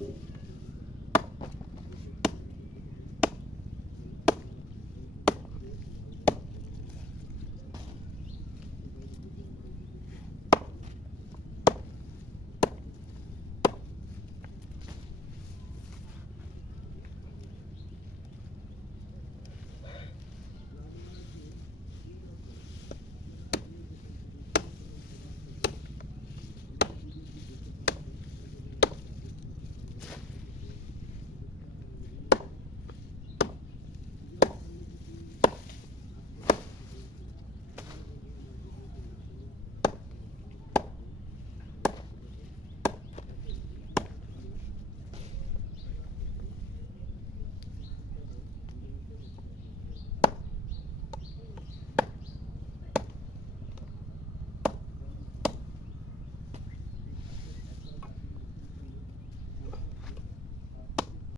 Thank you.